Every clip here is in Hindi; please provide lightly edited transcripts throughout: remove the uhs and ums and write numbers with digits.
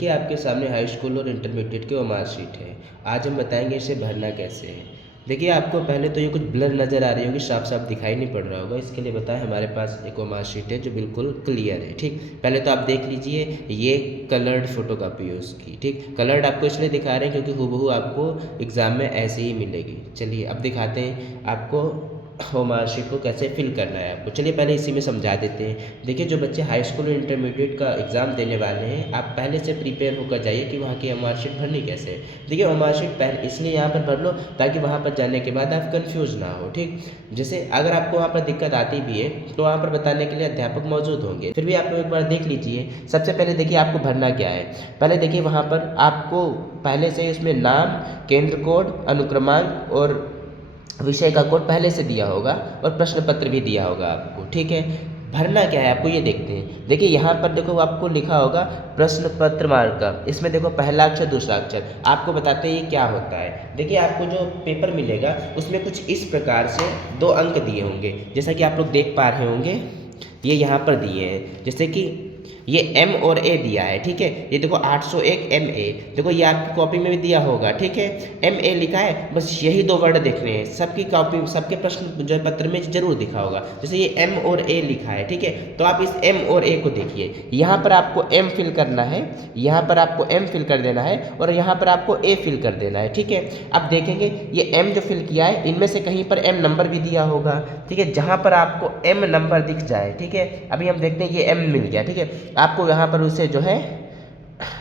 देखिए आपके सामने हाई स्कूल और इंटरमीडिएट की वो मार्कशीट है। आज हम बताएंगे इसे भरना कैसे है। देखिए आपको पहले तो ये कुछ ब्लर नज़र आ रही होगी, साफ साफ दिखाई नहीं पड़ रहा होगा। इसके लिए बताएं, हमारे पास एक वो मार्कशीट है जो बिल्कुल क्लियर है। ठीक, पहले तो आप देख लीजिए, ये कलर्ड फोटोकॉपी है उसकी। ठीक, कलर्ड आपको इसलिए दिखा रहे हैं क्योंकि हूबहू आपको एग्ज़ाम में ऐसे ही मिलेगी। चलिए अब दिखाते हैं आपको वो मार्कशीट को कैसे फिल करना है आपको। चलिए पहले इसी में समझा देते हैं। देखिए जो बच्चे हाई स्कूल और इंटरमीडिएट का एग्ज़ाम देने वाले हैं, आप पहले से प्रिपेयर होकर जाइए कि वहाँ की मार्कशीट भरनी कैसे है। देखिए वो मार्कशीट पहले इसलिए यहाँ पर भर लो ताकि वहाँ पर जाने के बाद आप कंफ्यूज ना हो। ठीक, जैसे अगर आपको वहाँ पर दिक्कत आती भी है तो वहाँ पर बताने के लिए अध्यापक मौजूद होंगे, फिर भी आप लोग एक बार देख लीजिए। सबसे पहले देखिए आपको भरना क्या है। पहले देखिए वहाँ पर आपको पहले से इसमें नाम, केंद्र कोड, अनुक्रमांक और विषय का कोड पहले से दिया होगा और प्रश्न पत्र भी दिया होगा आपको। ठीक है, भरना क्या है आपको ये देखते हैं। देखिए यहाँ पर देखो आपको लिखा होगा प्रश्न पत्र मार्कअप। इसमें देखो पहला अक्षर दूसरा अक्षर, आपको बताते हैं ये क्या होता है। देखिए आपको जो पेपर मिलेगा उसमें कुछ इस प्रकार से 2 अंक दिए होंगे, जैसा कि आप लोग देख पा रहे होंगे। ये यहाँ पर दिए हैं, जैसे कि ये M और A दिया है। ठीक है, ये देखो 801 MA, देखो ये आपकी कॉपी में भी दिया होगा। ठीक है, MA लिखा है, बस यही 2 वर्ड देखने हैं। सबकी कॉपी, सबके प्रश्न जो है पत्र में जरूर दिखा होगा। जैसे ये M और A लिखा है, ठीक है, तो आप इस M और A को देखिए। यहाँ पर आपको M फिल करना है, यहाँ पर आपको M फिल कर देना है और यहाँ पर आपको A फिल कर देना है। ठीक है, अब देखेंगे ये M जो फिल किया है इनमें से कहीं पर M नंबर भी दिया होगा। ठीक है, जहाँ पर आपको M नंबर दिख जाए, ठीक है, अभी हम देखते हैं ये M मिल गया। ठीक है, आपको यहाँ पर उसे जो है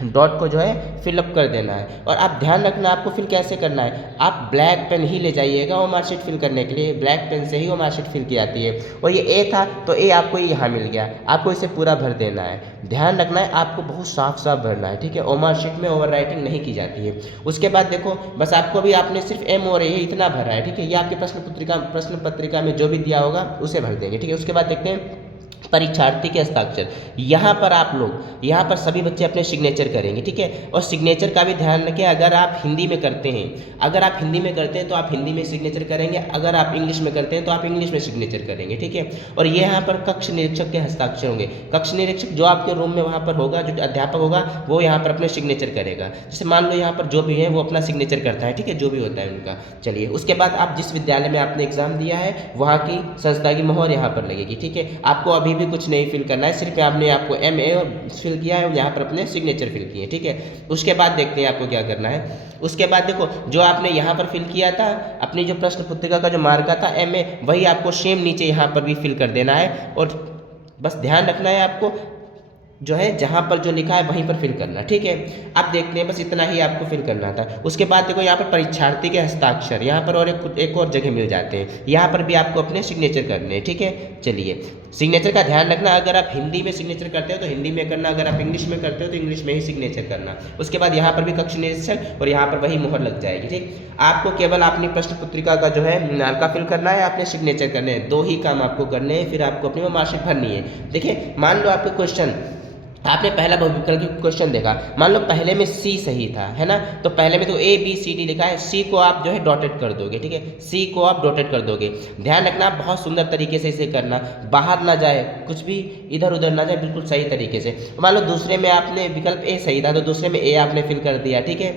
डॉट को जो है फिलअप कर देना है। और आप ध्यान रखना आपको फिल कैसे करना है। आप ब्लैक पेन ही ले जाइएगा वो मार्कशीट फिल करने के लिए, ब्लैक पेन से ही वो मार्कशीट फिल की जाती है। और ये ए था तो ए आपको यहाँ मिल गया, आपको इसे पूरा भर देना है। ध्यान रखना है आपको बहुत साफ साफ भरना है। ठीक है, और मार्कशीट में ओवर राइटिंग नहीं की जाती है। उसके बाद देखो बस आपको भी आपने सिर्फ M और A इतना भरा है। ठीक है, ये आपके प्रश्न पत्रिका में जो भी दिया होगा उसे भर देंगे। ठीक है, उसके बाद देखते हैं परीक्षार्थी के हस्ताक्षर। यहाँ पर आप लोग, यहाँ पर सभी बच्चे अपने सिग्नेचर करेंगे। ठीक है, और सिग्नेचर का भी ध्यान रखें, अगर आप हिंदी में करते हैं, अगर आप हिंदी में करते हैं तो आप हिंदी में सिग्नेचर करेंगे, अगर आप इंग्लिश में करते हैं तो आप इंग्लिश में सिग्नेचर करेंगे। ठीक है, और ये यहाँ पर कक्ष निरीक्षक के हस्ताक्षर होंगे। कक्ष निरीक्षक जो आपके रूम में वहाँ पर होगा, जो अध्यापक होगा वो यहाँ पर अपने सिग्नेचर करेगा। जैसे मान लो यहाँ पर जो भी है वो अपना सिग्नेचर करता है। ठीक है, जो भी होता है उनका। चलिए उसके बाद आप जिस विद्यालय में आपने एग्जाम दिया है वहाँ की संस्था की मोहर यहाँ पर लगेगी। ठीक है, आपको अभी भी कुछ नहीं फिल करना है, सिर्फ आपने आपको MA फिल किया है और यहाँ पर अपने सिग्नेचर फिल किए। ठीक है, उसके बाद देखते हैं आपको क्या करना है। उसके बाद देखो जो आपने यहाँ पर फिल किया था, अपनी जो प्रश्न पुस्तिका का जो मार्का था MA, वही आपको सेम नीचे यहाँ पर भी फिल कर देना है। और बस ध्यान रखना है आपको जो है जहाँ पर जो लिखा है वहीं पर फिल करना। ठीक है, अब देखते हैं, बस इतना ही आपको फिल करना था। उसके बाद देखो यहाँ पर परीक्षार्थी के हस्ताक्षर, यहाँ पर और एक और जगह मिल जाते हैं, यहाँ पर भी आपको अपने सिग्नेचर करने हैं। ठीक है, चलिए सिग्नेचर का ध्यान रखना, अगर आप हिंदी में सिग्नेचर करते हो तो हिंदी में करना, अगर आप इंग्लिश में करते हो तो इंग्लिश में ही सिग्नेचर करना। उसके बाद यहाँ पर भी कक्ष निरीक्षक और यहाँ पर वही मोहर लग जाएगी। ठीक, आपको केवल अपनी प्रश्न पत्रिका का जो है मार्का फिल करना है, आपने सिग्नेचर करने हैं, 2 ही काम आपको करने हैं, फिर आपको अपनी वो मार्कशीट भरनी है। देखिए मान लो आपके क्वेश्चन, आपने पहला बहुविकल्प क्वेश्चन देखा, मान लो पहले में C सही था, है ना, तो पहले में तो ABCD लिखा है, C को आप जो है डॉटेड कर दोगे। ठीक है, C को आप डॉटेड कर दोगे। ध्यान रखना आप बहुत सुंदर तरीके से इसे करना, बाहर ना जाए, कुछ भी इधर उधर ना जाए, बिल्कुल सही तरीके से। मान लो दूसरे में आपने विकल्प A सही था तो दूसरे में A आपने फिल कर दिया। ठीक है,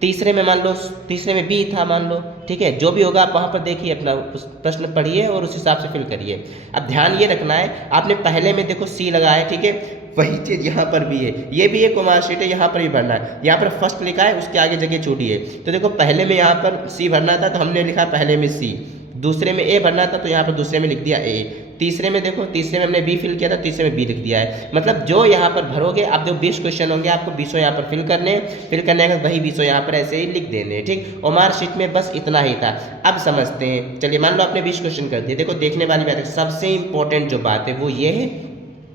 तीसरे में मान लो, तीसरे में B था मान लो। ठीक है, जो भी होगा आप वहाँ पर देखिए, अपना प्रश्न पढ़िए और उस हिसाब से फिल करिए। अब ध्यान ये रखना है, आपने पहले में देखो C लगाया है, ठीक है, वही चीज़ यहाँ पर भी है, ये भी एक मार्कशीट है, यहाँ पर भी भरना है। यहाँ पर फर्स्ट लिखा है, उसके आगे जगह छोटी है, तो देखो पहले में यहाँ पर C भरना था तो हमने लिखा पहले में C, दूसरे में A भरना था तो यहाँ पर दूसरे में लिख दिया A, तीसरे में देखो, तीसरे में हमने B फिल किया था, तीसरे में B लिख दिया है। मतलब जो यहाँ पर भरोगे आप, जो 20 क्वेश्चन होंगे आपको 20 यहाँ पर फिल करने के बाद वही 20 यहाँ पर ऐसे ही लिख देने। ठीक, और मार्कशीट में बस इतना ही था। अब समझते हैं, चलिए मान लो आपने 20 क्वेश्चन कर दिए। देखो देखने वाली बात है, सबसे इंपॉर्टेंट जो बात है वो ये है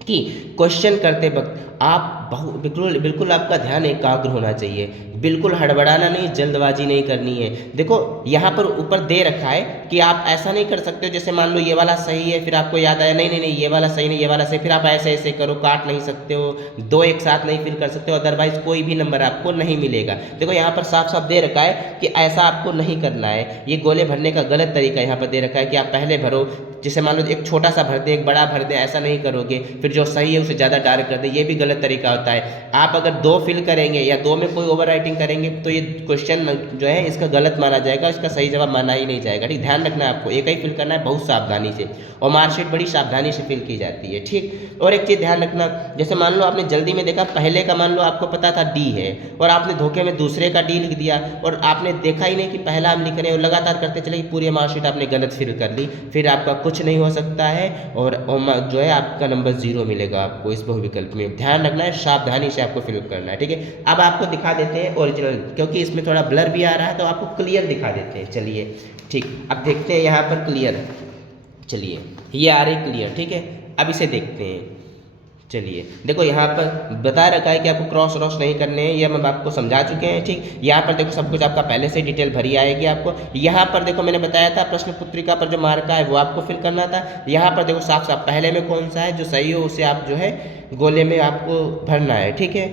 कि क्वेश्चन करते वक्त आप बिल्कुल आपका ध्यान एकाग्र होना चाहिए, बिल्कुल हड़बड़ाना नहीं, जल्दबाजी नहीं करनी है। देखो यहाँ पर ऊपर दे रखा है कि आप ऐसा नहीं कर सकते हो, जैसे मान लो ये वाला सही है फिर आपको याद आया नहीं नहीं नहीं ये वाला सही नहीं, ये वाला सही, फिर आप ऐसे ऐसे करो, काट नहीं सकते हो, 2 एक साथ नहीं फिल कर सकते हो, अदरवाइज कोई भी नंबर आपको नहीं मिलेगा। देखो यहाँ पर साफ साफ दे रखा है कि ऐसा आपको नहीं करना है, ये गोले भरने का गलत तरीका यहाँ पर दे रखा है कि आप पहले भरो, जैसे मान लो एक छोटा सा भर दें एक बड़ा भर दें, ऐसा नहीं करोगे, फिर जो सही है उसे ज़्यादा डार्क कर दें, ये भी गलत तरीका होता है, आप अगर 2 फिल करेंगे या 2 में कोई ओवर राइटिंग करेंगे तो ये क्वेश्चन जो है इसका गलत माना जाएगा, इसका सही जवाब माना ही नहीं जाएगा। ठीक, ध्यान रखना है आपको, एक ही फिल करना है बहुत सावधानी से, और मार्कशीट बड़ी सावधानी से फिल की जाती है। ठीक, और एक चीज़ ध्यान रखना, जैसे मान लो आपने जल्दी में देखा पहले का, मान लो आपको पता था डी है और आपने धोखे में दूसरे का डी लिख दिया और आपने देखा ही नहीं कि पहला हम लिख रहे हैं और लगातार करते चले कि पूरी मार्कशीट आपने गलत फिल कर ली, फिर आपका कुछ नहीं हो सकता है और जो है आपका नंबर 0 मिलेगा आपको इस बहुविकल्प में। ध्यान रखना है, सावधानी से आपको फिल करना है। ठीक है, अब आपको दिखा देते हैं ओरिजिनल, क्योंकि इसमें थोड़ा ब्लर भी आ रहा है तो आपको क्लियर दिखा देते हैं। चलिए ठीक, अब देखते हैं यहाँ पर क्लियर, चलिए ये आ रही क्लियर। ठीक है, अब इसे देखते हैं। चलिए देखो यहाँ पर बता रखा है कि आपको क्रॉस व्रॉस नहीं करने हैं, ये हम आपको समझा चुके हैं। ठीक, यहाँ पर देखो सब कुछ आपका पहले से डिटेल भरी आएगी आपको। यहाँ पर देखो मैंने बताया था प्रश्न पत्रिका पर जो मार्का है वो आपको फिल करना था। यहाँ पर देखो साफ साफ पहले में कौन सा है जो सही हो उसे आप जो है गोले में आपको भरना है। ठीक है,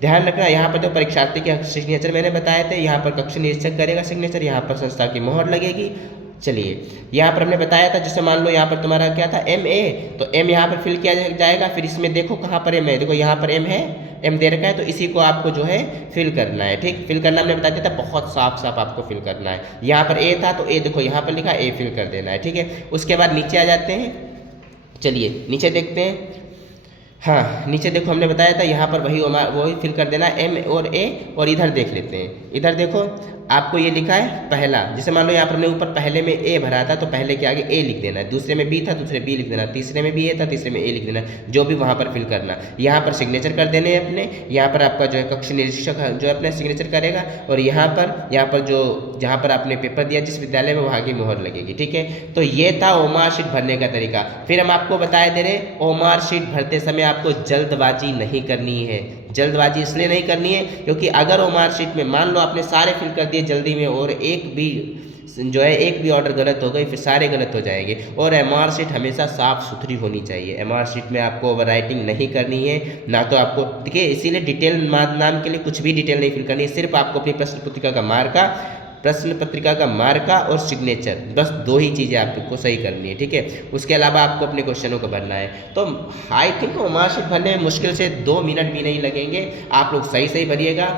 ध्यान रखना, यहाँ पर जो परीक्षार्थी के सिग्नेचर मैंने बताए थे, यहाँ पर कक्ष निरीक्षक करेगा सिग्नेचर, यहाँ पर संस्था की मोहर लगेगी। चलिए यहाँ पर हमने बताया था, जैसे मान लो यहाँ पर तुम्हारा क्या था MA, तो M यहाँ पर फिल किया जाएगा। फिर इसमें देखो कहाँ पर M है, देखो यहाँ पर M है, M दे रखा है, तो इसी को आपको जो है फिल करना है। ठीक, फिल करना हमने बता दिया था, बहुत साफ साफ आपको फिल करना है। यहाँ पर A था तो A देखो यहाँ पर लिखा A फिल कर देना है। ठीक है, उसके बाद नीचे आ जाते हैं। चलिए नीचे देखते हैं। हाँ, नीचे देखो हमने बताया था यहाँ पर वही फिल कर देना M और A, और इधर देख लेते हैं। इधर देखो आपको ये लिखा है पहला, जैसे मान लो यहाँ पर हमने ऊपर पहले में A भरा था तो पहले के आगे A लिख देना है, दूसरे में B था दूसरे B लिख देना, तीसरे में भी A था तीसरे में A लिख देना, जो भी वहाँ पर फिल करना। यहाँ पर सिग्नेचर कर देने हैं अपने, यहाँ पर आपका जो है कक्ष निरीक्षक जो है अपने सिग्नेचर करेगा, और यहाँ पर जो जहाँ पर आपने पेपर दिया जिस विद्यालय में वहाँ की मोहर लगेगी। ठीक है, तो ये था ओमार शीट भरने का तरीका। फिर हम आपको बताए दे रहे ओमार शीट भरते समय आपको जल्दबाजी नहीं करनी है। जल्दबाजी इसलिए नहीं करनी है क्योंकि अगर वो मार्कशीट में मान लो आपने सारे फिल कर दिए जल्दी में और एक भी ऑर्डर गलत हो गई, फिर सारे गलत हो जाएंगे। और एमआर शीट हमेशा साफ सुथरी होनी चाहिए। एमआर शीट में आपको ओवर राइटिंग नहीं करनी है, ना तो आपको देखिए इसीलिए डिटेल नाम के लिए कुछ भी डिटेल नहीं फिल करनी है, सिर्फ आपको अपनी प्रश्न पत्रिका का मार्का और सिग्नेचर, बस 2 ही चीज़ें आपको सही करनी है। ठीक है, उसके अलावा आपको अपने क्वेश्चनों को भरना है। तो आई थिंक मार्कशीट भरने में मुश्किल से 2 मिनट भी नहीं लगेंगे, आप लोग सही भरिएगा।